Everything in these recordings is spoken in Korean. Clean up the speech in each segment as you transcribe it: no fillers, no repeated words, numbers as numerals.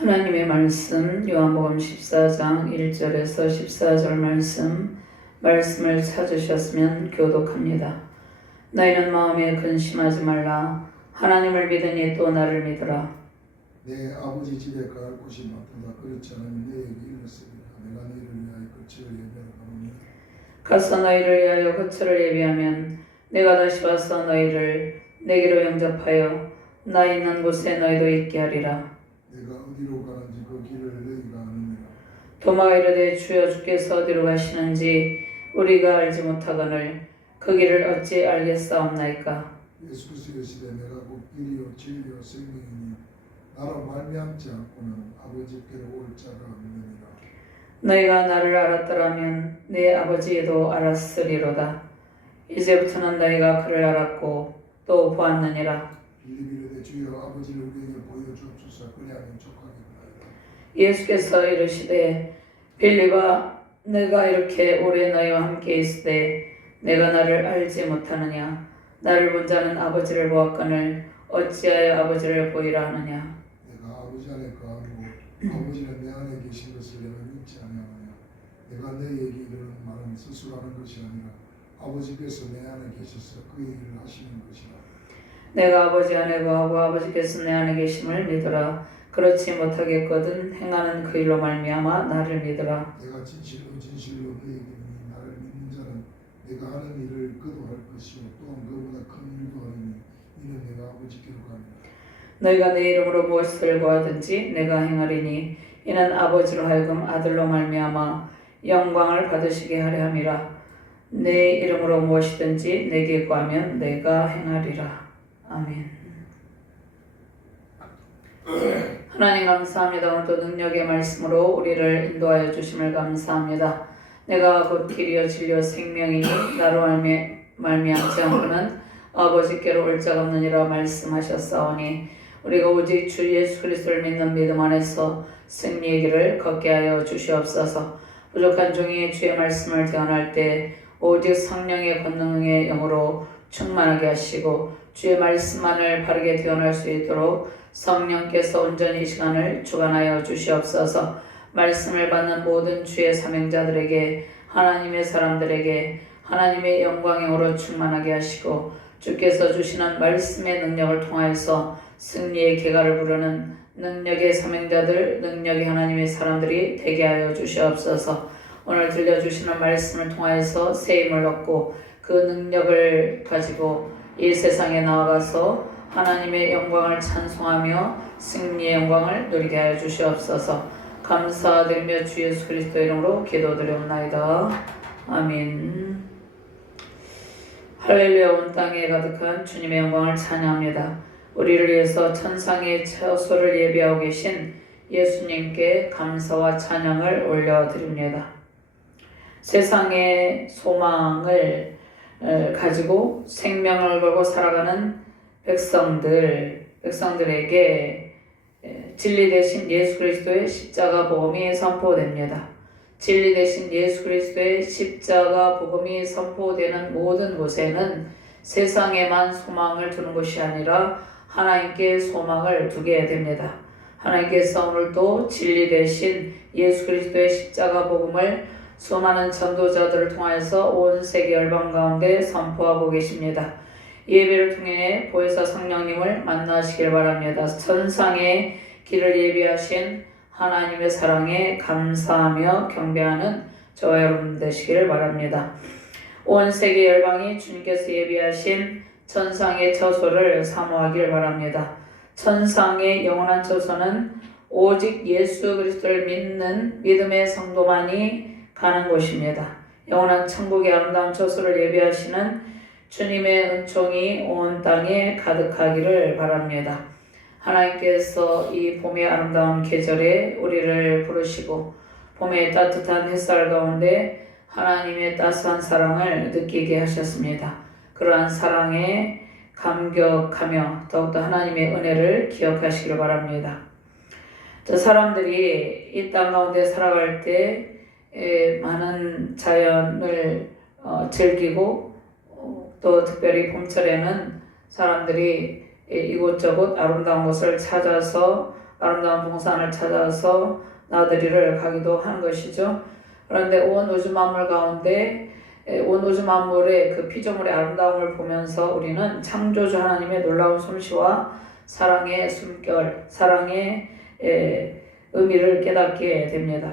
하나님의 말씀 요한복음 14장 1절에서 14절 말씀을 찾으셨으면 교독합니다. 너희는 마음에 근심하지 말라. 하나님을 믿으니 또 나를 믿으라. 내 아버지 집에 갈 곳이 많도다. 그렇지 않으면 너희에게 이르렀으리라. 내가 너희를 위하여 거처를 예비하러 가노니 가서 너희를 위하여 거처를 예비하면 내가 다시 와서 너희를 내게로 영접하여 나 있는 곳에 너희도 있게 하리라. 내가 어디로 가는지 그 길을 너희가 아느니라. 도마가 이르되 주여 주께서 어디로 가시는지 우리가 알지 못하거늘 그 길을 어찌 알겠사옵나이까. 예수께서 이르시되 내가 곧 길이요 진리요 생명이니 나로 말미암지 않고는 아버지께로 올 자가 없느니라. 너희가 나를 알았더라면 내 아버지도 알았으리로다. 이제부터는 너희가 그를 알았고 또 보았느니라. 빌립이 이르되 주여 아버지를 우리에게 보여주옵소서. 그리하면 족하겠나이다. 예수께서 이르시되 빌립아 내가 이렇게 오래 너희와 함께 있으되 내가 나를 알지 못하느냐. 나를 본 자는 아버지를 보았거늘 어찌하여 아버지를 보이라 하느냐. 내가 아버지 안에 거하고 아버지는 내 안에 계신 것을 내가 믿지 아니하느냐. 내가 너희에게 이르는 말은 스스로 하는 것이 아니라 아버지께서 내 안에 계셔서 그 일을 하시는 것이라. 내가 아버지 안에 거하고 아버지께서 내 안에 계심을 믿으라. 그렇지 못하겠거든 행하는 그 일로 말미암아 나를 믿으라. 내가 진실로 진실로 너희에게 이르니 나를 믿는 자는 내가 하는 일을 그도 할 것이요 또한 그보다 큰 일도 하리니 이는 내가 아버지께로 가니라. 너희가 내 이름으로 무엇을 구하든지 내가 행하리니 이는 아버지로 하여금 아들로 말미암아 영광을 받으시게 하려 함이라. 내 이름으로 무엇이든지 내게 구하면 내가 행하리라. 아멘. 하나님 감사합니다. 오늘도 능력의 말씀으로 우리를 인도하여 주심을 감사합니다. 내가 곧 길이요 진리요 생명이니 나로 말미암지 않고는 아버지께로 올 자가 없느니라 말씀하셨사오니 우리가 오직 주 예수 그리스도를 믿는 믿음 안에서 승리의 길을 걷게 하여 주시옵소서. 부족한 종이 주의 말씀을 대언할 때 오직 성령의 권능의 영으로 충만하게 하시고 주의 말씀만을 바르게 대언할 수 있도록 성령께서 온전히 이 시간을 주관하여 주시옵소서. 말씀을 받는 모든 주의 사명자들에게 하나님의 사람들에게 하나님의 영광의 영으로 충만하게 하시고 주께서 주시는 말씀의 능력을 통하여서 승리의 계가를 부르는 능력의 사명자들, 능력의 하나님의 사람들이 되게 하여 주시옵소서. 오늘 들려주시는 말씀을 통하여서 새 힘을 얻고 그 능력을 가지고 이 세상에 나아가서 하나님의 영광을 찬송하며 승리의 영광을 누리게 하여 주시옵소서. 감사드리며 주 예수 그리스도 이름으로 기도드리옵나이다. 아멘. 할렐루야. 온 땅에 가득한 주님의 영광을 찬양합니다. 우리를 위해서 천상의 처소를 예비하고 계신 예수님께 감사와 찬양을 올려드립니다. 세상의 소망을 가지고 생명을 걸고 살아가는 백성들에게 진리 대신 예수 그리스도의 십자가 복음이 선포됩니다. 진리 대신 예수 그리스도의 십자가 복음이 선포되는 모든 곳에는 세상에만 소망을 두는 것이 아니라 하나님께 소망을 두게 됩니다. 하나님께서 오늘도 진리 대신 예수 그리스도의 십자가 복음을 수많은 전도자들을 통해서 온 세계 열방 가운데 선포하고 계십니다. 예배를 통해 보혜사 성령님을 만나시길 바랍니다. 천상의 길을 예비하신 하나님의 사랑에 감사하며 경배하는 저와 여러분 되시기를 바랍니다. 온 세계 열방이 주님께서 예비하신 천상의 처소를 사모하길 바랍니다. 천상의 영원한 처소는 오직 예수 그리스도를 믿는 믿음의 성도만이 가는 곳입니다. 영원한 천국의 아름다운 처소를 예비하시는 주님의 은총이 온 땅에 가득하기를 바랍니다. 하나님께서 이 봄의 아름다운 계절에 우리를 부르시고 봄의 따뜻한 햇살 가운데 하나님의 따스한 사랑을 느끼게 하셨습니다. 그러한 사랑에 감격하며 더욱더 하나님의 은혜를 기억하시길 바랍니다. 또 사람들이 이 땅 가운데 살아갈 때 많은 자연을 즐기고 또 특별히 봄철에는 사람들이 이곳저곳 아름다운 곳을 찾아서 아름다운 동산을 찾아서 나들이를 가기도 하는 것이죠. 그런데 온 우주 만물 가운데 온 우주 만물의 그 피조물의 아름다움을 보면서 우리는 창조주 하나님의 놀라운 솜씨와 사랑의 숨결, 사랑의 의미를 깨닫게 됩니다.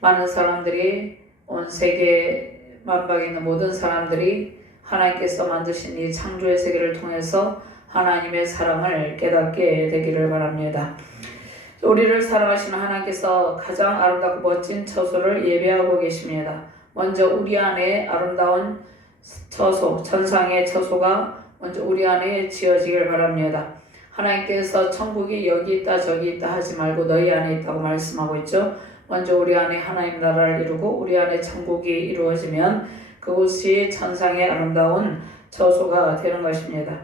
많은 사람들이 온 세계 만방에 있는 모든 사람들이 하나님께서 만드신 이 창조의 세계를 통해서 하나님의 사랑을 깨닫게 되기를 바랍니다. 우리를 사랑하시는 하나님께서 가장 아름답고 멋진 처소를 예배하고 계십니다. 먼저 우리 안에 아름다운 처소, 천상의 처소가 먼저 우리 안에 지어지길 바랍니다. 하나님께서 천국이 여기 있다 저기 있다 하지 말고 너희 안에 있다고 말씀하고 있죠. 먼저 우리 안에 하나님 나라를 이루고 우리 안에 천국이 이루어지면 그곳이 천상의 아름다운 처소가 되는 것입니다.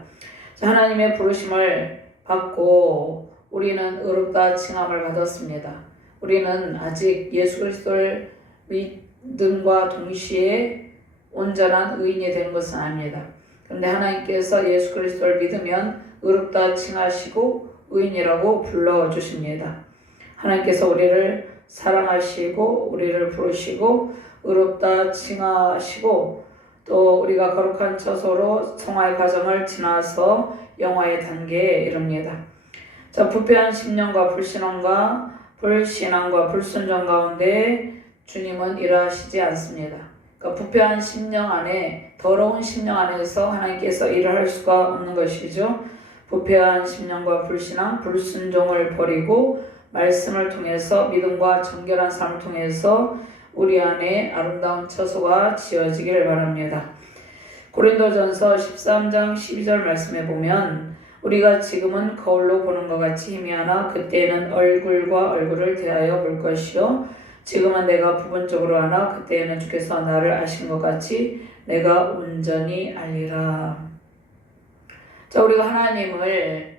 하나님의 부르심을 받고 우리는 의롭다 칭함을 받았습니다. 우리는 아직 예수 그리스도를 믿음과 동시에 온전한 의인이 되는 것은 아닙니다. 그런데 하나님께서 예수 그리스도를 믿으면 의롭다 칭하시고 의인이라고 불러주십니다. 하나님께서 우리를 사랑하시고 우리를 부르시고 의롭다 칭하시고 또 우리가 거룩한 처소로 성화의 과정을 지나서 영화의 단계에 이릅니다. 자, 부패한 심령과 불신앙과 불순종 가운데 주님은 일하시지 않습니다. 그러니까 부패한 심령 안에, 더러운 심령 안에서 하나님께서 일을 할 수가 없는 것이죠. 부패한 심령과 불신앙, 불순종을 버리고 말씀을 통해서 믿음과 정결한 삶을 통해서 우리 안에 아름다운 처소가 지어지기를 바랍니다. 고린도전서 13장 12절 말씀에 보면 우리가 지금은 거울로 보는 것 같이 희미하나 그때에는 얼굴과 얼굴을 대하여 볼 것이요 지금은 내가 부분적으로 하나 그때에는 주께서 나를 아신 것 같이 내가 온전히 알리라. 자, 우리가 하나님을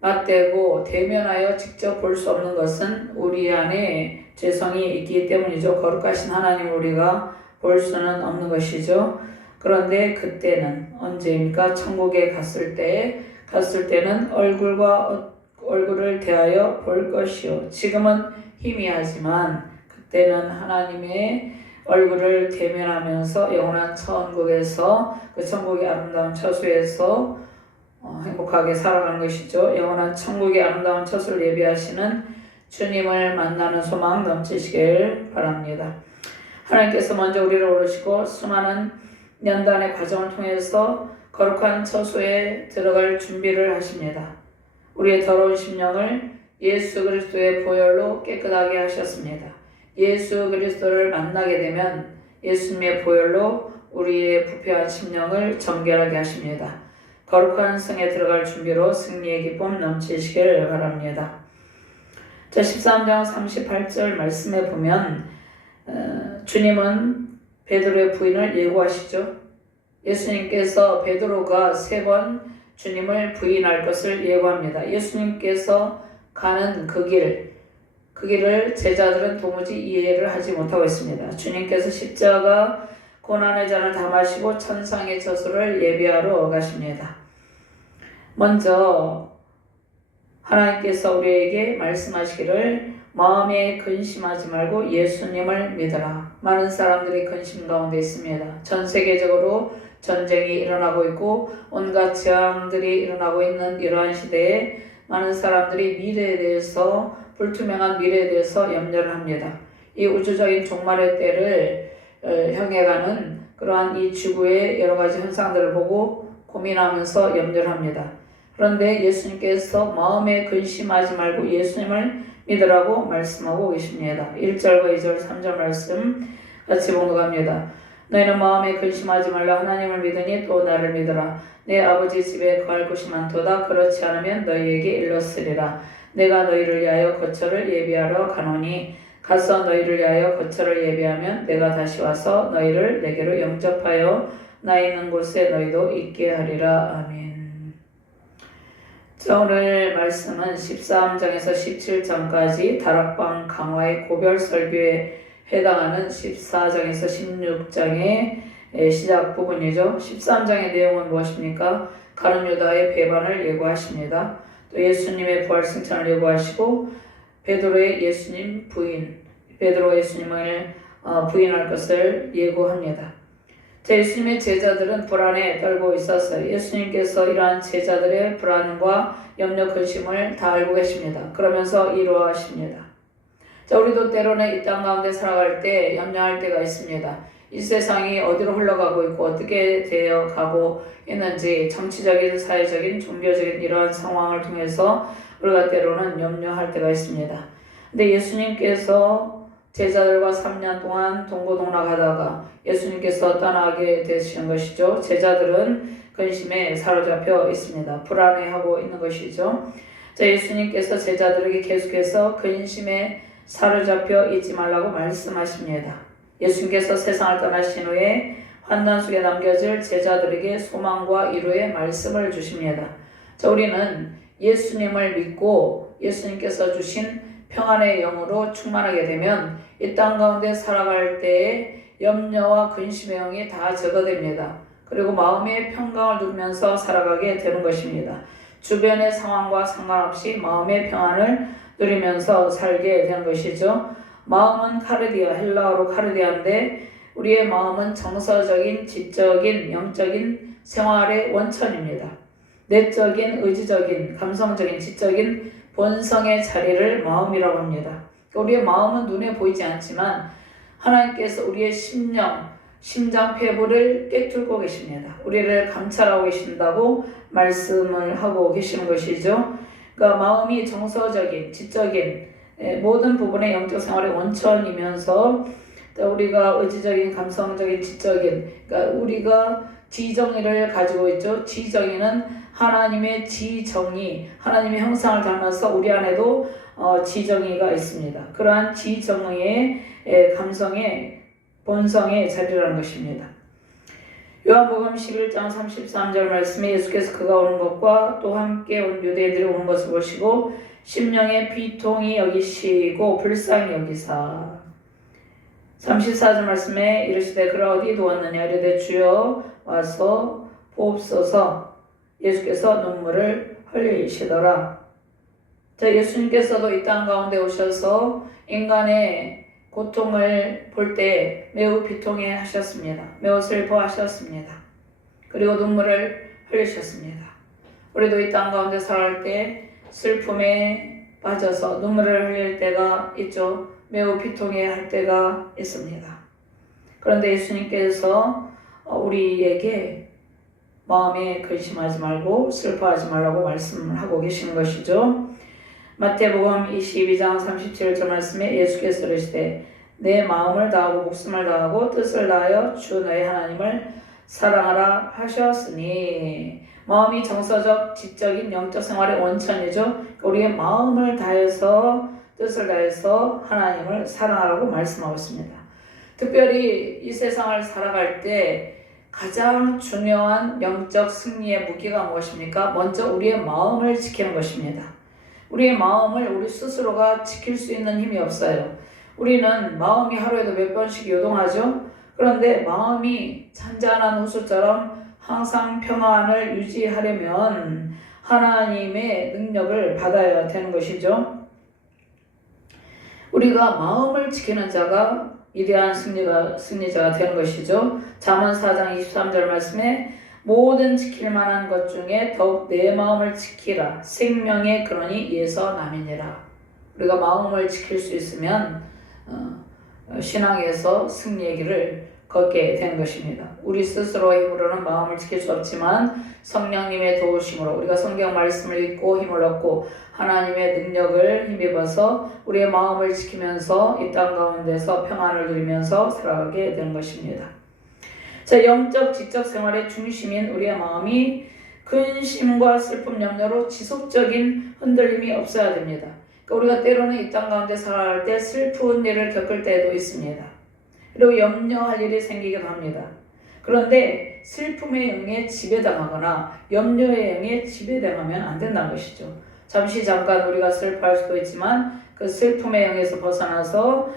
맞대고 대면하여 직접 볼 수 없는 것은 우리 안에 죄성이 있기 때문이죠. 거룩하신 하나님을 우리가 볼 수는 없는 것이죠. 그런데 그때는 언제입니까? 천국에 갔을 때는 얼굴과 얼굴을 대하여 볼 것이요. 지금은 희미하지만 그때는 하나님의 얼굴을 대면하면서 영원한 천국에서 그 천국의 아름다운 처소에서 행복하게 살아가는 것이죠. 영원한 천국의 아름다운 처소를 예비하시는 주님을 만나는 소망 넘치시길 바랍니다. 하나님께서 먼저 우리를 오르시고 수많은 연단의 과정을 통해서 거룩한 처소에 들어갈 준비를 하십니다. 우리의 더러운 심령을 예수 그리스도의 보혈로 깨끗하게 하셨습니다. 예수 그리스도를 만나게 되면 예수님의 보혈로 우리의 부패한 심령을 정결하게 하십니다. 거룩한 성에 들어갈 준비로 승리의 기쁨 넘치시길 바랍니다. 자, 13장 38절 말씀에 보면 주님은 베드로의 부인을 예고하시죠. 예수님께서 베드로가 3번 주님을 부인할 것을 예고합니다. 예수님께서 가는 그 길을 제자들은 도무지 이해를 하지 못하고 있습니다. 주님께서 십자가 고난의 잔을 담으시고 천상의 처소를 예비하러 가십니다. 먼저 하나님께서 우리에게 말씀하시기를 마음에 근심하지 말고 예수님을 믿어라. 많은 사람들이 근심 가운데 있습니다. 전 세계적으로 전쟁이 일어나고 있고 온갖 재앙들이 일어나고 있는 이러한 시대에 많은 사람들이 미래에 대해서 불투명한 미래에 대해서 염려를 합니다. 이 우주적인 종말의 때를 향해 가는 그러한 이 지구의 여러 가지 현상들을 보고 고민하면서 염려를 합니다. 그런데 예수님께서 마음에 근심하지 말고 예수님을 믿으라고 말씀하고 계십니다. 1절과 2절, 3절 말씀 같이 봉독합니다. 너희는 마음에 근심하지 말라. 하나님을 믿으니 또 나를 믿으라. 내 아버지 집에 거할 곳이 많도다. 그렇지 않으면 너희에게 일렀으리라. 내가 너희를 위하여 거처를 예비하러 가노니 가서 너희를 위하여 거처를 예비하면 내가 다시 와서 너희를 내게로 영접하여 나 있는 곳에 너희도 있게 하리라. 아멘. 자, 오늘 말씀은 13장에서 17장까지 다락방 강화의 고별 설교에 해당하는 14장에서 16장의 시작 부분이죠. 13장의 내용은 무엇입니까? 가룟 유다의 배반을 예고하십니다. 또 예수님의 부활 승천을 예고하시고 베드로의 베드로가 예수님을 부인할 것을 예고합니다. 자, 예수님의 제자들은 불안에 떨고 있었어요. 예수님께서 이러한 제자들의 불안과 염려 근심을 다 알고 계십니다. 그러면서 이루어하십니다. 자, 우리도 때로는 이 땅 가운데 살아갈 때 염려할 때가 있습니다. 이 세상이 어디로 흘러가고 있고 어떻게 되어 가고 있는지 정치적인, 사회적인, 종교적인 이러한 상황을 통해서 우리가 때로는 염려할 때가 있습니다. 근데 예수님께서 제자들과 3년 동안 동고동락하다가 예수님께서 떠나게 되시는 것이죠. 제자들은 근심에 사로잡혀 있습니다. 불안해하고 있는 것이죠. 자, 예수님께서 제자들에게 계속해서 근심에 사로잡혀 있지 말라고 말씀하십니다. 예수님께서 세상을 떠나신 후에 환난 속에 남겨질 제자들에게 소망과 위로의 말씀을 주십니다. 자, 우리는 예수님을 믿고 예수님께서 주신 평안의 영으로 충만하게 되면 이 땅 가운데 살아갈 때에 염려와 근심의 영이 다 제거됩니다. 그리고 마음의 평강을 누리면서 살아가게 되는 것입니다. 주변의 상황과 상관없이 마음의 평안을 누리면서 살게 되는 것이죠. 마음은 카르디아, 헬라어로 카르디아인데 우리의 마음은 정서적인, 지적인, 영적인 생활의 원천입니다. 내적인, 의지적인, 감성적인, 지적인 본성의 자리를 마음이라고 합니다. 우리의 마음은 눈에 보이지 않지만 하나님께서 우리의 심령, 심장폐부를 꿰뚫고 계십니다. 우리를 감찰하고 계신다고 말씀을 하고 계시는 것이죠. 그러니까 마음이 정서적인, 지적인 모든 부분의 영적 생활의 원천이면서 우리가 의지적인, 감성적인, 지적인, 그러니까 우리가 지정의를 가지고 있죠. 지정의는 하나님의 지정의, 하나님의 형상을 닮아서 우리 안에도 지정의가 있습니다. 그러한 지정의의 감성의 본성의 자리라는 것입니다. 요한복음 11장 33절 말씀에 예수께서 그가 오는 것과 또 함께 온 유대인들이 오는 것을 보시고 심령의 비통이 여기시고 불쌍히 여기사 34절 말씀에 이르시되 그를 어디 두었느냐 이르되 주여 와서 보옵소서. 예수께서 눈물을 흘리시더라. 자, 예수님께서도 이 땅 가운데 오셔서 인간의 고통을 볼 때 매우 비통해 하셨습니다. 매우 슬퍼하셨습니다. 그리고 눈물을 흘리셨습니다. 우리도 이 땅 가운데 살아갈 때 슬픔에 빠져서 눈물을 흘릴 때가 있죠. 매우 비통해 할 때가 있습니다. 그런데 예수님께서 우리에게 마음에 근심하지 말고 슬퍼하지 말라고 말씀을 하고 계시는 것이죠. 마태복음 22장 37절 말씀에 예수께서 이르시되 내 마음을 다하고 목숨을 다하고 뜻을 다하여 주 너의 하나님을 사랑하라 하셨으니 마음이 정서적, 지적인, 영적 생활의 원천이죠. 우리의 마음을 다해서 뜻을 다해서 하나님을 사랑하라고 말씀하고 있습니다. 특별히 이 세상을 살아갈 때 가장 중요한 영적 승리의 무기가 무엇입니까? 먼저 우리의 마음을 지키는 것입니다. 우리의 마음을 우리 스스로가 지킬 수 있는 힘이 없어요. 우리는 마음이 하루에도 몇 번씩 요동하죠. 그런데 마음이 잔잔한 호수처럼 항상 평안을 유지하려면 하나님의 능력을 받아야 되는 것이죠. 우리가 마음을 지키는 자가 위대한 승리자가 되는 것이죠. 잠언 4장 23절 말씀에 모든 지킬 만한 것 중에 더욱 내 마음을 지키라. 생명의 근원이 이에서 남이니라. 우리가 마음을 지킬 수 있으면 신앙에서 승리의 길을 걷게 되는 것입니다. 우리 스스로의 힘으로는 마음을 지킬 수 없지만 성령님의 도우심으로 우리가 성경 말씀을 읽고 힘을 얻고 하나님의 능력을 힘입어서 우리의 마음을 지키면서 이 땅 가운데서 평안을 누리면서 살아가게 되는 것입니다. 자, 영적, 지적 생활의 중심인 우리의 마음이 근심과 슬픔, 염려로 지속적인 흔들림이 없어야 됩니다. 그러니까 우리가 때로는 이 땅 가운데 살아갈 때 슬픈 일을 겪을 때도 있습니다. 그리고 염려할 일이 생기기도 합니다. 그런데 슬픔의 영에 지배당하거나 염려의 영에 지배당하면 안 된다는 것이죠. 잠깐 우리가 슬퍼할 수도 있지만 그 슬픔의 영에서 벗어나서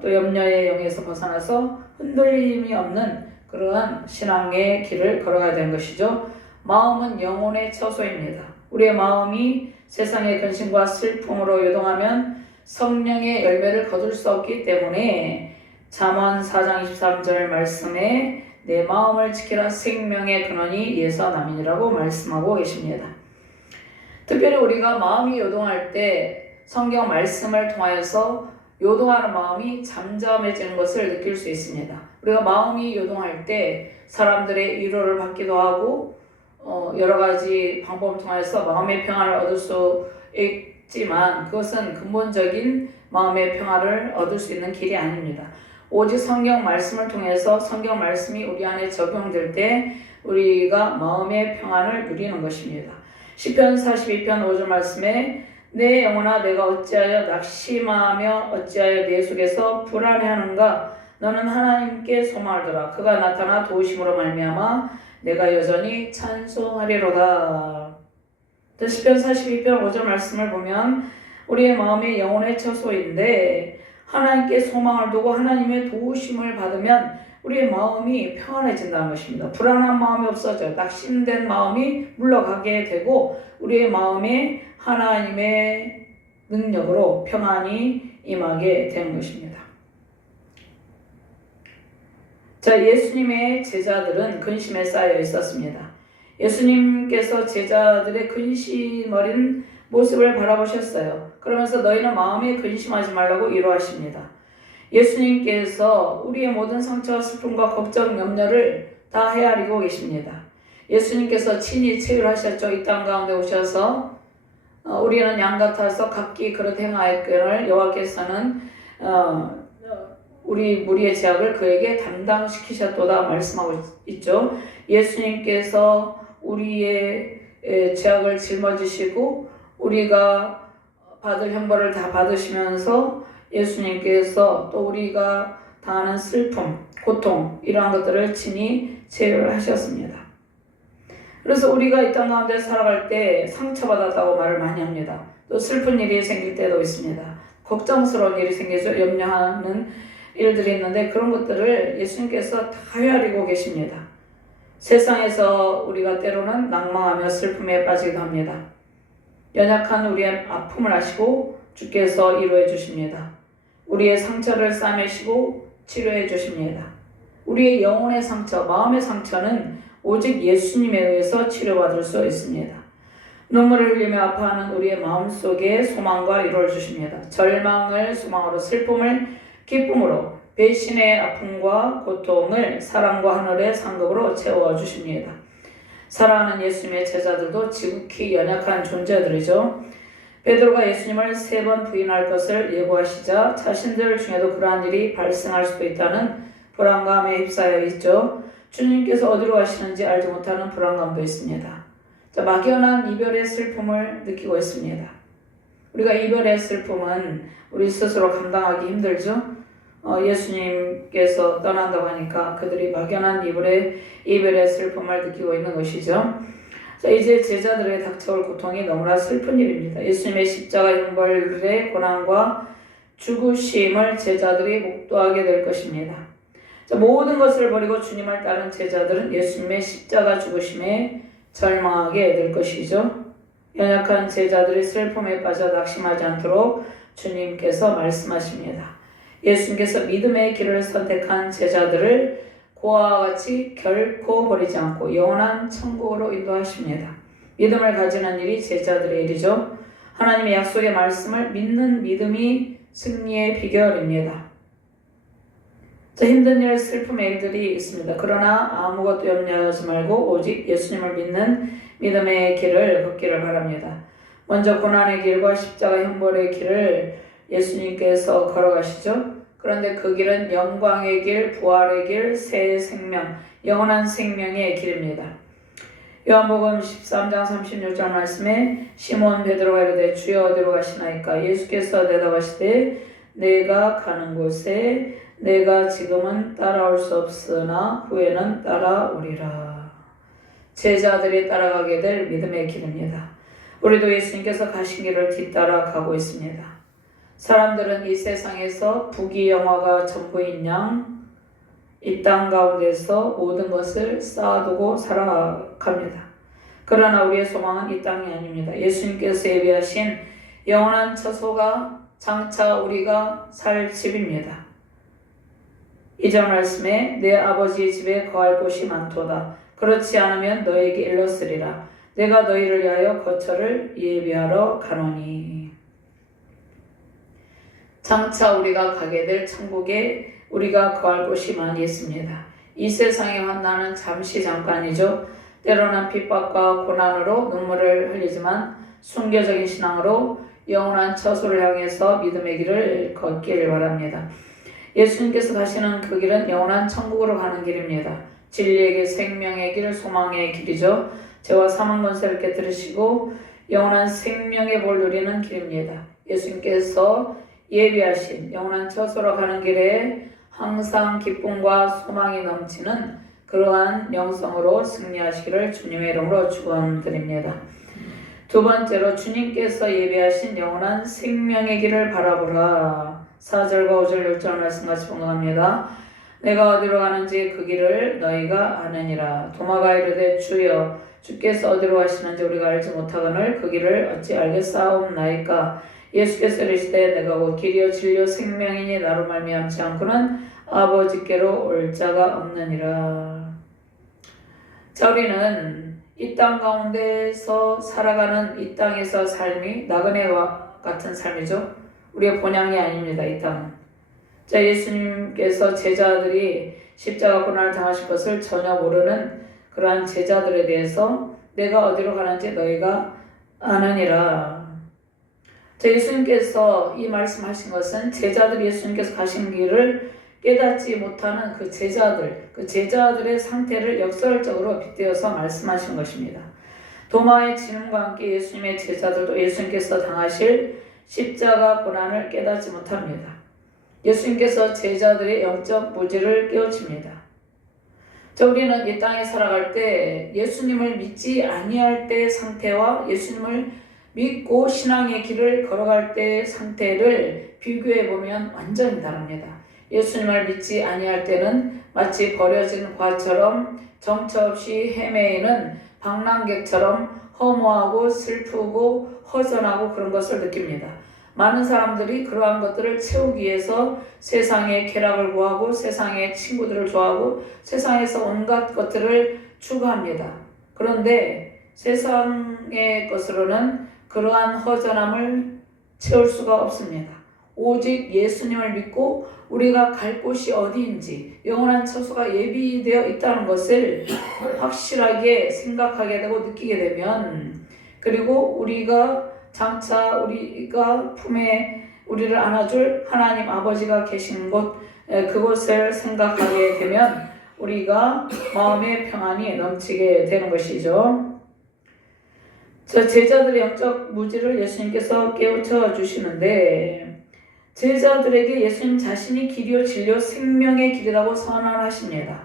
또 염려의 영에서 벗어나서 흔들림이 없는 그러한 신앙의 길을 걸어가야 되는 것이죠. 마음은 영혼의 처소입니다. 우리의 마음이 세상의 근심과 슬픔으로 요동하면 성령의 열매를 거둘 수 없기 때문에 잠언 4장 23절 말씀에 내 마음을 지키라 생명의 근원이 이에서 남이니라고 말씀하고 계십니다. 특별히 우리가 마음이 요동할 때 성경 말씀을 통하여서 요동하는 마음이 잠잠해지는 것을 느낄 수 있습니다. 우리가 마음이 요동할 때 사람들의 위로를 받기도 하고 여러 가지 방법을 통해서 마음의 평안을 얻을 수 있지만 그것은 근본적인 마음의 평안을 얻을 수 있는 길이 아닙니다. 오직 성경 말씀을 통해서 성경 말씀이 우리 안에 적용될 때 우리가 마음의 평안을 누리는 것입니다. 시편 42편 5절 말씀에 내 영혼아 내가 어찌하여 낙심하며 어찌하여 내 속에서 불안해하는가 너는 하나님께 소망을 두라 그가 나타나 도우심으로 말미암아 내가 여전히 찬송하리로다. 시편 42편 5절 말씀을 보면 우리의 마음이 영혼의 처소인데 하나님께 소망을 두고 하나님의 도우심을 받으면 우리의 마음이 평안해진다는 것입니다. 불안한 마음이 없어져요. 낙심된 마음이 물러가게 되고 우리의 마음에 하나님의 능력으로 평안이 임하게 되는 것입니다. 자, 예수님의 제자들은 근심에 쌓여 있었습니다. 예수님께서 제자들의 근심 어린 모습을 바라보셨어요. 그러면서 너희는 마음에 근심하지 말라고 위로하십니다. 예수님께서 우리의 모든 상처와 슬픔과 걱정, 염려를 다 헤아리고 계십니다. 예수님께서 친히 체휼하셨죠. 이 땅 가운데 오셔서 우리는 양 같아서 각기 그릇 행하였거늘 여호와께서는 우리 무리의 죄악을 그에게 담당시키셨도다 말씀하고 있죠. 예수님께서 우리의 죄악을 짊어지시고 우리가 받을 형벌을 다 받으시면서 예수님께서 또 우리가 당하는 슬픔, 고통 이러한 것들을 친히 체휼하셨습니다. 그래서 우리가 이 땅 가운데 살아갈 때 상처받았다고 말을 많이 합니다. 또 슬픈 일이 생길 때도 있습니다. 걱정스러운 일이 생기죠. 염려하는 일들이 있는데 그런 것들을 예수님께서 다 헤아리고 계십니다. 세상에서 우리가 때로는 낭망하며 슬픔에 빠지기도 합니다. 연약한 우리의 아픔을 아시고 주께서 위로해 주십니다. 우리의 상처를 싸매시고 치료해 주십니다. 우리의 영혼의 상처, 마음의 상처는 오직 예수님에 의해서 치료받을 수 있습니다. 눈물을 흘리며 아파하는 우리의 마음속에 소망과 위로를 주십니다. 절망을 소망으로, 슬픔을 기쁨으로, 배신의 아픔과 고통을 사랑과 하늘의 상급으로 채워주십니다. 사랑하는 예수님의 제자들도 지극히 연약한 존재들이죠. 베드로가 예수님을 3번 부인할 것을 예고하시자 자신들 중에도 그러한 일이 발생할 수도 있다는 불안감에 휩싸여 있죠. 주님께서 어디로 가시는지 알지 못하는 불안감도 있습니다. 자, 막연한 이별의 슬픔을 느끼고 있습니다. 우리가 이별의 슬픔은 우리 스스로 감당하기 힘들죠. 예수님께서 떠난다고 하니까 그들이 막연한 이별의 슬픔을 느끼고 있는 것이죠. 자, 이제 제자들의 닥쳐올 고통이 너무나 슬픈 일입니다. 예수님의 십자가 형벌의 고난과 죽으심을 제자들이 목도하게 될 것입니다. 자, 모든 것을 버리고 주님을 따른 제자들은 예수님의 십자가 죽으심에 절망하게 될 것이죠. 연약한 제자들이 슬픔에 빠져 낙심하지 않도록 주님께서 말씀하십니다. 예수님께서 믿음의 길을 선택한 제자들을 고아와 같이 결코 버리지 않고 영원한 천국으로 인도하십니다. 믿음을 가지는 일이 제자들의 일이죠. 하나님의 약속의 말씀을 믿는 믿음이 승리의 비결입니다. 자, 힘든 일, 슬픔의 일들이 있습니다. 그러나 아무것도 염려하지 말고 오직 예수님을 믿는 믿음의 길을 걷기를 바랍니다. 먼저 고난의 길과 십자가 형벌의 길을 예수님께서 걸어가시죠. 그런데 그 길은 영광의 길, 부활의 길, 새 생명, 영원한 생명의 길입니다. 요한복음 13장 36절 말씀에 시몬 베드로가 이르되 주여 어디로 가시나이까? 예수께서 대답하시되 내가 가는 곳에 내가 지금은 따라올 수 없으나 후에는 따라오리라. 제자들이 따라가게 될 믿음의 길입니다. 우리도 예수님께서 가신 길을 뒤따라 가고 있습니다. 사람들은 이 세상에서 부귀영화가 전부인 양 이 땅 가운데서 모든 것을 쌓아두고 살아갑니다. 그러나 우리의 소망은 이 땅이 아닙니다. 예수님께서 예비하신 영원한 처소가 장차 우리가 살 집입니다. 이전 말씀에 내 아버지의 집에 거할 곳이 많도다. 그렇지 않으면 너에게 일렀으리라. 내가 너희를 위하여 거처를 예비하러 가노니. 장차 우리가 가게 될 천국에 우리가 거할 곳이 많이 있습니다. 이 세상의 환난은 잠시 잠깐이죠. 때로는 핍박과 고난으로 눈물을 흘리지만 순교적인 신앙으로 영원한 처소를 향해서 믿음의 길을 걷기를 바랍니다. 예수님께서 가시는 그 길은 영원한 천국으로 가는 길입니다. 진리의 길, 생명의 길, 소망의 길이죠. 죄와 사망 권세를 깨뜨리시고 영원한 생명의 볼 누리는 길입니다. 예수님께서 예비하신 영원한 처소로 가는 길에 항상 기쁨과 소망이 넘치는 그러한 영성으로 승리하시기를 주님의 이름으로 축원드립니다. 두 번째로 주님께서 예비하신 영원한 생명의 길을 바라보라. 4절과 5절 6절 말씀 같이 봉독합니다. 내가 어디로 가는지 그 길을 너희가 아느니라. 도마가 이르되 주여 주께서 어디로 가시는지 우리가 알지 못하거늘 그 길을 어찌 알겠사옵나이까. 예수께서 이르시되 내가 곧 길이요 진리요 생명이니 나로 말미암지 않고는 아버지께로 올 자가 없느니라. 자, 우리는 이 땅 가운데서 살아가는 이 땅에서 삶이 나그네와 같은 삶이죠. 우리의 본향이 아닙니다. 이 땅은. 자, 예수님께서 제자들이 십자가 고난을 당하실 것을 전혀 모르는 그러한 제자들에 대해서 내가 어디로 가는지 너희가 아느니라. 자, 예수님께서 이 말씀하신 것은 제자들이 예수님께서 가신 길을 깨닫지 못하는 그 제자들의 상태를 역설적으로 빗대어서 말씀하신 것입니다. 도마의 진음과 함께 예수님의 제자들도 예수님께서 당하실 십자가 고난을 깨닫지 못합니다. 예수님께서 제자들의 영적 무지를 깨우칩니다. 자, 우리는 이 땅에 살아갈 때 예수님을 믿지 아니할 때의 상태와 예수님을 믿고 신앙의 길을 걸어갈 때의 상태를 비교해 보면 완전히 다릅니다. 예수님을 믿지 아니할 때는 마치 버려진 과처럼 정처 없이 헤매이는 방랑객처럼 허무하고 슬프고 허전하고 그런 것을 느낍니다. 많은 사람들이 그러한 것들을 채우기 위해서 세상의 쾌락을 구하고 세상의 친구들을 좋아하고 세상에서 온갖 것들을 추구합니다. 그런데 세상의 것으로는 그러한 허전함을 채울 수가 없습니다. 오직 예수님을 믿고 우리가 갈 곳이 어디인지 영원한 처소가 예비되어 있다는 것을 확실하게 생각하게 되고 느끼게 되면, 그리고 우리가 장차 우리가 품에 우리를 안아줄 하나님 아버지가 계신 곳, 그곳을 생각하게 되면 우리가 마음의 평안이 넘치게 되는 것이죠. 저 제자들의 영적 무지를 예수님께서 깨우쳐 주시는데, 제자들에게 예수님 자신이 길이요 진리요 생명의 길이라고 선언하십니다.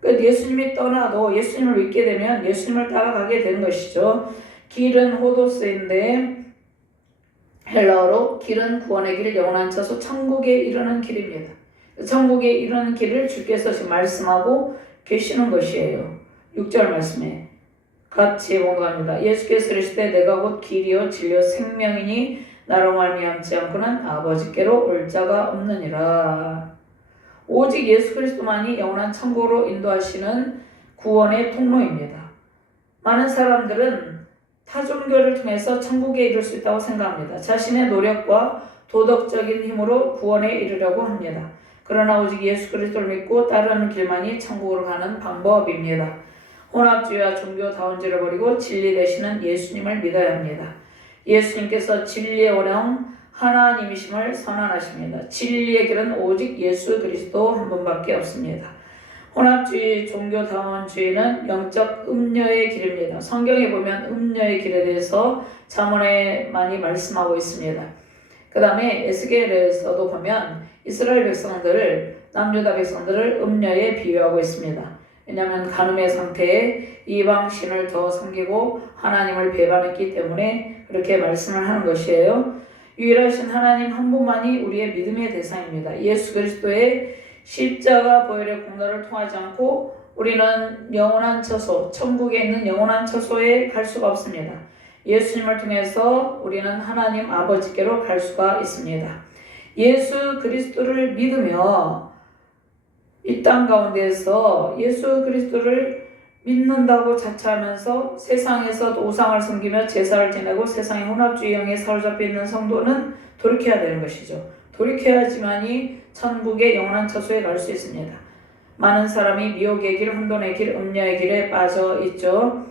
그러니까 예수님이 떠나도 예수님을 믿게 되면 예수님을 따라가게 되는 것이죠. 길은 호도스인데 헬라어로 길은 구원의 길, 영원한 처소, 천국에 이르는 길입니다. 천국에 이르는 길을 주께서 지금 말씀하고 계시는 것이에요. 6절 말씀에 같이 봉독합니다. 예수께서 이르시되 내가 곧 길이요 진리요 생명이니 나로 말미암지 않고는 아버지께로 올 자가 없느니라. 오직 예수 그리스도만이 영원한 천국으로 인도하시는 구원의 통로입니다. 많은 사람들은 타종교를 통해서 천국에 이를 수 있다고 생각합니다. 자신의 노력과 도덕적인 힘으로 구원에 이르려고 합니다. 그러나 오직 예수 그리스도를 믿고 따르는 길만이 천국으로 가는 방법입니다. 혼합주의와 종교다원주의를 버리고 진리 되시는 예수님을 믿어야 합니다. 예수님께서 진리의 원형 하나님이심을 선언하십니다. 진리의 길은 오직 예수 그리스도 한 분밖에 없습니다. 혼합주의, 종교다원주의는 영적 음녀의 길입니다. 성경에 보면 음녀의 길에 대해서 잠언에 많이 말씀하고 있습니다. 그 다음에 에스겔에서도 보면 이스라엘 백성들을, 남유다 백성들을 음녀에 비유하고 있습니다. 왜냐하면 간음의 상태에 이방신을 더 섬기고 하나님을 배반했기 때문에 그렇게 말씀을 하는 것이에요. 유일하신 하나님 한 분만이 우리의 믿음의 대상입니다. 예수 그리스도의 십자가 보혈의 공로를 통하지 않고 우리는 영원한 처소, 천국에 있는 영원한 처소에 갈 수가 없습니다. 예수님을 통해서 우리는 하나님 아버지께로 갈 수가 있습니다. 예수 그리스도를 믿으며 이 땅 가운데에서 예수 그리스도를 믿는다고 자처하면서 세상에서 우상을 섬기며 제사를 지내고 세상의 혼합주의형에 사로잡혀 있는 성도는 돌이켜야 되는 것이죠. 돌이켜야지만이 천국의 영원한 처소에 갈 수 있습니다. 많은 사람이 미혹의 길, 혼돈의 길, 음녀의 길에 빠져 있죠.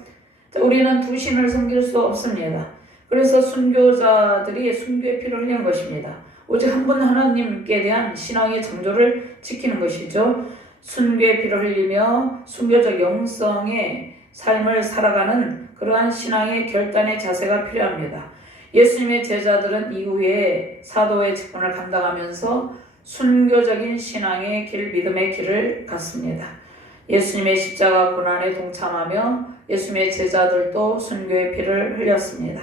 우리는 두 신을 섬길 수 없습니다. 그래서 순교자들이 순교의 피를 흘리는 것입니다. 오직 한 분 하나님께 대한 신앙의 정조를 지키는 것이죠. 순교의 피를 흘리며 순교적 영성의 삶을 살아가는 그러한 신앙의 결단의 자세가 필요합니다. 예수님의 제자들은 이후에 사도의 직분을 감당하면서 순교적인 신앙의 길, 믿음의 길을 갔습니다. 예수님의 십자가 고난에 동참하며 예수님의 제자들도 순교의 피를 흘렸습니다.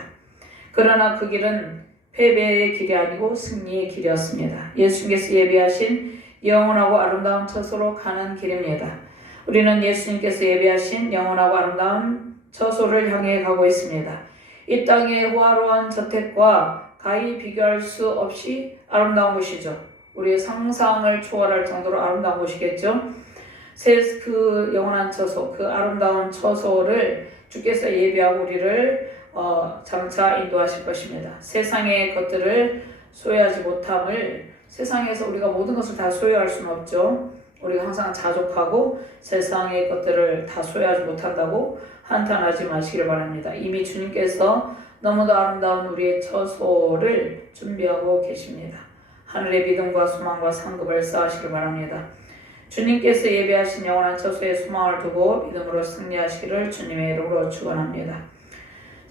그러나 그 길은 패배의 길이 아니고 승리의 길이었습니다. 예수님께서 예비하신 영원하고 아름다운 처소로 가는 길입니다. 우리는 예수님께서 예비하신 영원하고 아름다운 처소를 향해 가고 있습니다. 이 땅의 호화로운 저택과 가히 비교할 수 없이 아름다운 곳이죠. 우리의 상상을 초월할 정도로 아름다운 곳이겠죠. 그 영원한 처소, 그 아름다운 처소를 주께서 예비하고 우리를 장차 인도하실 것입니다. 세상의 것들을 소유하지 못함을, 세상에서 우리가 모든 것을 다 소유할 수는 없죠. 우리가 항상 자족하고 세상의 것들을 다 소유하지 못한다고 한탄하지 마시길 바랍니다. 이미 주님께서 너무도 아름다운 우리의 처소를 준비하고 계십니다. 하늘의 믿음과 소망과 상급을 쌓으시길 바랍니다. 주님께서 예배하신 영원한 처소에 소망을 두고 믿음으로 승리하시기를 주님의 이름으로 축원합니다.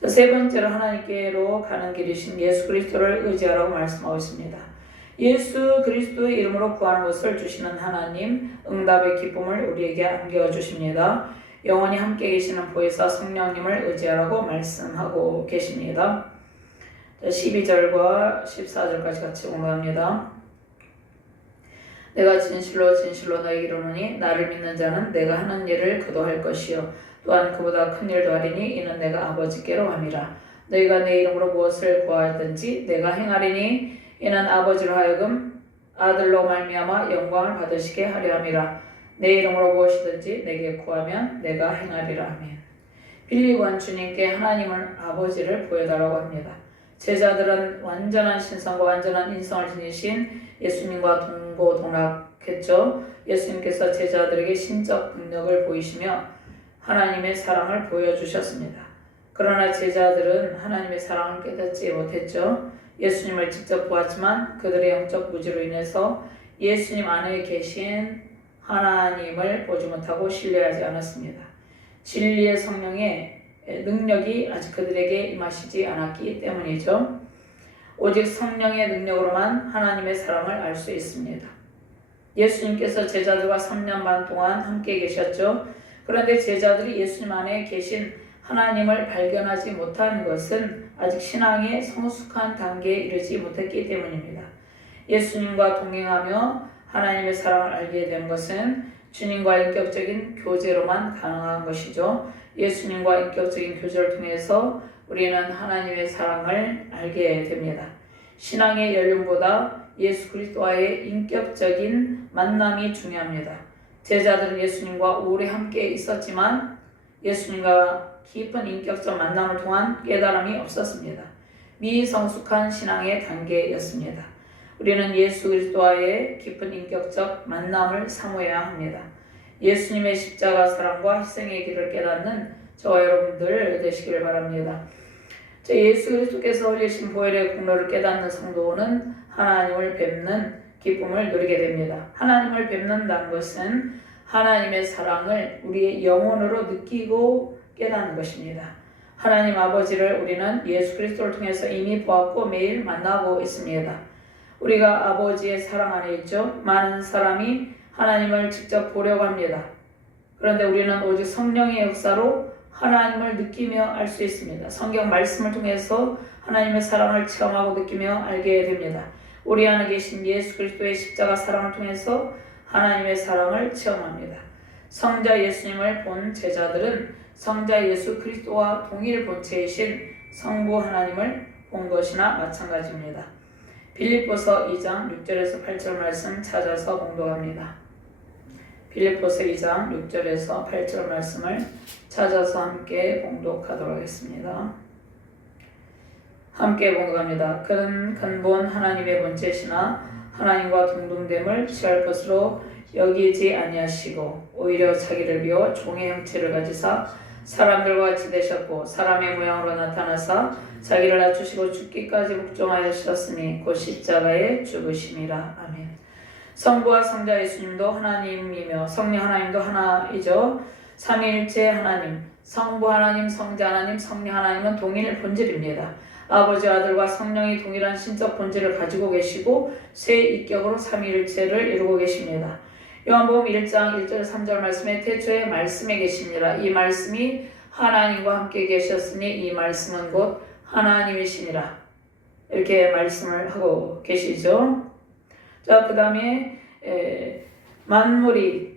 세 번째로 하나님께로 가는 길이신 예수 그리스도를 의지하라고 말씀하고 있습니다. 예수 그리스도의 이름으로 구하는 것을 주시는 하나님, 응답의 기쁨을 우리에게 안겨주십니다. 영원히 함께 계시는 보혜사 성령님을 의지하라고 말씀하고 계십니다. 12절과 14절까지 같이 공부합니다. 내가 진실로 진실로 너에게 이르노니 나를 믿는 자는 내가 하는 일을 그도 할 것이요 또한 그보다 큰 일도 하리니 이는 내가 아버지께로 함이라. 너희가 내 이름으로 무엇을 구하든지 내가 행하리니 이는 아버지로 하여금 아들로 말미암아 영광을 받으시게 하려 함이라. 내 이름으로 무엇이든지 내게 구하면 내가 행하리라. 아멘. 빌립은 주님께 하나님을 아버지를 보여달라고 합니다. 제자들은 완전한 신성과 완전한 인성을 지니신 예수님과 동고동락했죠. 예수님께서 제자들에게 신적 능력을 보이시며 하나님의 사랑을 보여주셨습니다. 그러나 제자들은 하나님의 사랑을 깨닫지 못했죠. 예수님을 직접 보았지만 그들의 영적 무지로 인해서 예수님 안에 계신 하나님을 보지 못하고 신뢰하지 않았습니다. 진리의 성령의 능력이 아직 그들에게 임하시지 않았기 때문이죠. 오직 성령의 능력으로만 하나님의 사랑을 알 수 있습니다. 예수님께서 제자들과 3년 반 동안 함께 계셨죠. 그런데 제자들이 예수님 안에 계신 하나님을 발견하지 못한 것은 아직 신앙의 성숙한 단계에 이르지 못했기 때문입니다. 예수님과 동행하며 하나님의 사랑을 알게 된 것은 주님과 인격적인 교제로만 가능한 것이죠. 예수님과 인격적인 교제를 통해서 우리는 하나님의 사랑을 알게 됩니다. 신앙의 연륜보다 예수 그리스도와의 인격적인 만남이 중요합니다. 제자들은 예수님과 오래 함께 있었지만 예수님과 깊은 인격적 만남을 통한 깨달음이 없었습니다. 미성숙한 신앙의 단계였습니다. 우리는 예수 그리스도와의 깊은 인격적 만남을 사모해야 합니다. 예수님의 십자가 사랑과 희생의 길을 깨닫는 저와 여러분들 되시기를 바랍니다. 예수 그리스도께서 흘리신 보혈의 공로를 깨닫는 성도는 하나님을 뵙는 기쁨을 누리게 됩니다. 하나님을 뵙는다는 것은 하나님의 사랑을 우리의 영혼으로 느끼고 깨닫는 것입니다. 하나님 아버지를 우리는 예수 그리스도를 통해서 이미 보았고 매일 만나고 있습니다. 우리가 아버지의 사랑 안에 있죠. 많은 사람이 하나님을 직접 보려고 합니다. 그런데 우리는 오직 성령의 역사로 하나님을 느끼며 알 수 있습니다. 성경 말씀을 통해서 하나님의 사랑을 체험하고 느끼며 알게 됩니다. 우리 안에 계신 예수 그리스도의 십자가 사랑을 통해서 하나님의 사랑을 체험합니다. 성자 예수님을 본 제자들은 성자 예수 그리스도와 동일 본체이신 성부 하나님을 본 것이나 마찬가지입니다. 빌립보서 2장 6절에서 8절 말씀 찾아서 봉독합니다. 빌립보서 2장 6절에서 8절 말씀을 찾아서 함께 봉독하도록 하겠습니다. 함께 봉독합니다. 그는 근본 하나님의 본체시나 하나님과 동등됨을 취할 것으로 여기지 아니하시고 오히려 자기를 비워 종의 형체를 가지사 사람들과 같이 되셨고 사람의 모양으로 나타나사 자기를 낮추시고 죽기까지 복종하셨으니 곧 십자가에 죽으심이라. 아멘. 성부와 성자 예수님도 하나님이며 성령 하나님도 하나이죠. 삼위일체 하나님, 성부 하나님, 성자 하나님, 성령 하나님은 동일 본질입니다. 아버지, 아들과 성령이 동일한 신적 본질을 가지고 계시고 세 인격으로 삼위일체를 이루고 계십니다. 요한복음 1장 1절 3절 말씀에 태초에 말씀에 계십니다. 이 말씀이 하나님과 함께 계셨으니 이 말씀은 곧 하나님이시니라. 이렇게 말씀을 하고 계시죠. 자, 그 다음에 만물이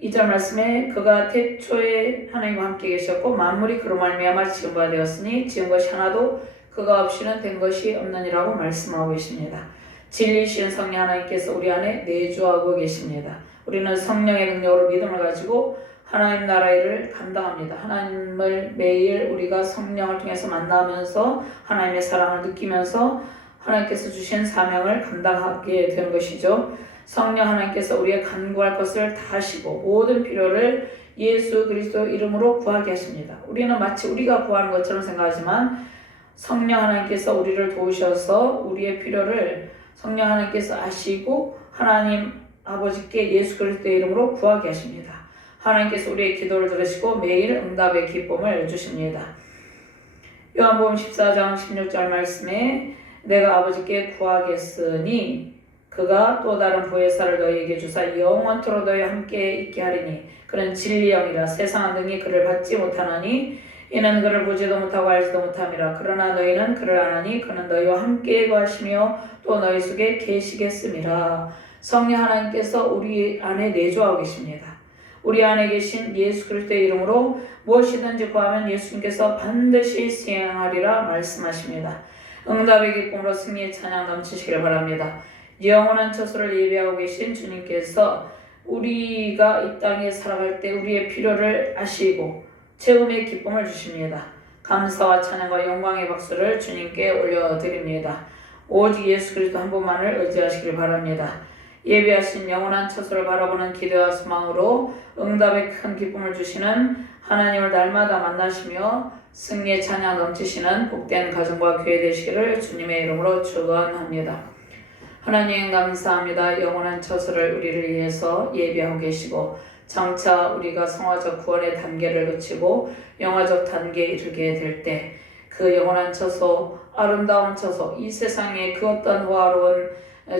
2절 말씀에 그가 태초에 하나님과 함께 계셨고 만물이 그로 말미암아 지은 바 되었으니 지은 것이 하나도 그가 없이는 된 것이 없느니라고 말씀하고 계십니다. 진리이신 성령 하나님께서 우리 안에 내주하고 계십니다. 우리는 성령의 능력으로 믿음을 가지고 하나님 나라의 일을 감당합니다. 하나님을 매일 우리가 성령을 통해서 만나면서 하나님의 사랑을 느끼면서 하나님께서 주신 사명을 감당하게 되는 것이죠. 성령 하나님께서 우리의 간구할 것을 다 하시고 모든 필요를 예수 그리스도 이름으로 구하게 하십니다. 우리는 마치 우리가 구하는 것처럼 생각하지만 성령 하나님께서 우리를 도우셔서 우리의 필요를 성령 하나님께서 아시고 하나님 아버지께 예수 그리스도의 이름으로 구하게 하십니다. 하나님께서 우리의 기도를 들으시고 매일 응답의 기쁨을 주십니다. 요한복음 14장 16절 말씀에 내가 아버지께 구하겠으니 그가 또 다른 보혜사를 너희에게 주사 영원토록 너희와 함께 있게 하리니 그는 진리의 영이라 세상은 능히 그를 받지 못하나니 이는 그를 보지도 못하고 알지도 못함이라. 그러나 너희는 그를 아나니 그는 너희와 함께 거하시며 또 너희 속에 계시겠음이라. 성령 하나님께서 우리 안에 내주하고 계십니다. 우리 안에 계신 예수 그리스도의 이름으로 무엇이든지 구하면 예수님께서 반드시 수행하리라 말씀하십니다. 응답의 기쁨으로 승리의 찬양 넘치시길 바랍니다. 영원한 처소를 예비하고 계신 주님께서 우리가 이 땅에 살아갈 때 우리의 필요를 아시고 채움의 기쁨을 주십니다. 감사와 찬양과 영광의 박수를 주님께 올려드립니다. 오직 예수 그리스도 한 분만을 의지하시길 바랍니다. 예비하신 영원한 처소를 바라보는 기대와 소망으로 응답의 큰 기쁨을 주시는 하나님을 날마다 만나시며 승리의 찬양 넘치시는 복된 가정과 교회 되시기를 주님의 이름으로 축원합니다. 하나님 감사합니다. 영원한 처소를 우리를 위해서 예비하고 계시고 장차 우리가 성화적 구원의 단계를 거치고 영화적 단계에 이르게 될 때 그 영원한 처소, 아름다운 처소, 이 세상의 그 어떤 호화로운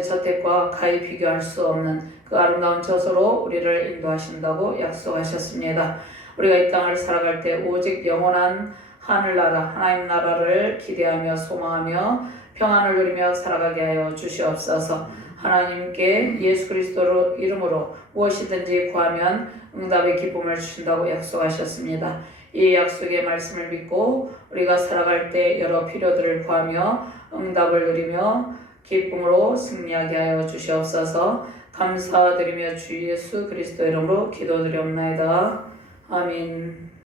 저택과 가히 비교할 수 없는 그 아름다운 처소로 우리를 인도하신다고 약속하셨습니다. 우리가 이 땅을 살아갈 때 오직 영원한 하늘나라, 하나님 나라를 기대하며 소망하며 평안을 누리며 살아가게 하여 주시옵소서. 하나님께 예수 그리스도 이름으로 무엇이든지 구하면 응답의 기쁨을 주신다고 약속하셨습니다. 이 약속의 말씀을 믿고 우리가 살아갈 때 여러 필요들을 구하며 응답을 누리며 기쁨으로 승리하게 하여 주시옵소서. 감사드리며 주 예수 그리스도 이름으로 기도드리옵나이다. 아멘.